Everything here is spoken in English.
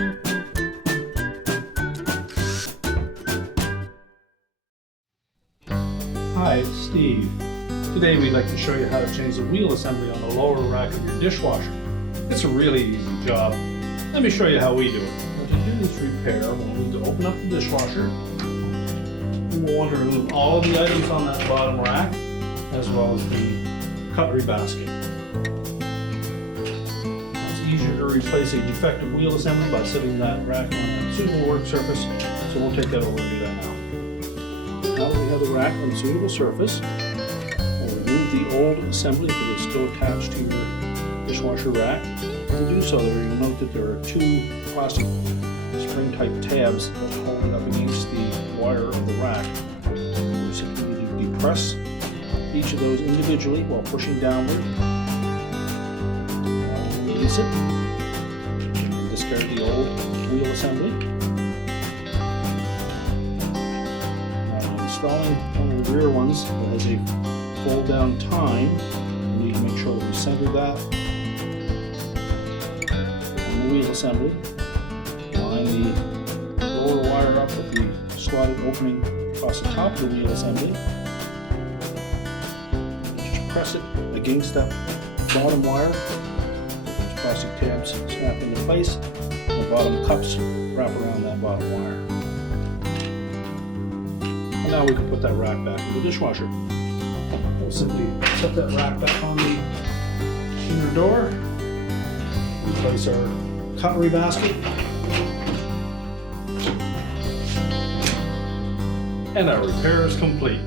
Hi, it's Steve. Today we'd like to show you how to change the wheel assembly on the lower rack of your dishwasher. It's a really easy job. Let me show you how we do it. What to do is repair. We'll need to open up the dishwasher. We'll want to remove all of the items on that bottom rack, as well as the cutlery basket. It's easier to replace a defective wheel assembly by setting that rack on a suitable work surface, so we'll take that over and do that now. Now that we have the rack on a suitable surface, we'll remove the old assembly if it is still attached to your dishwasher rack. To do so, you'll note that there are two plastic spring-type tabs that hold it up against the wire of the rack. You simply need to depress each of those individually while pushing downward. Now we'll release it and discard the old wheel assembly. Installing one of the rear ones that has a fold down tine, we need to make sure that we center that on the wheel assembly. Line the lower wire up with the slotted opening across the top of the wheel assembly. Just press it against that bottom wire. Those plastic tabs snap into place, and the bottom cups wrap around that bottom wire. Now we can put that rack back in the dishwasher. We'll simply set that rack back on the inner door. We place our cutlery basket. And our repair is complete.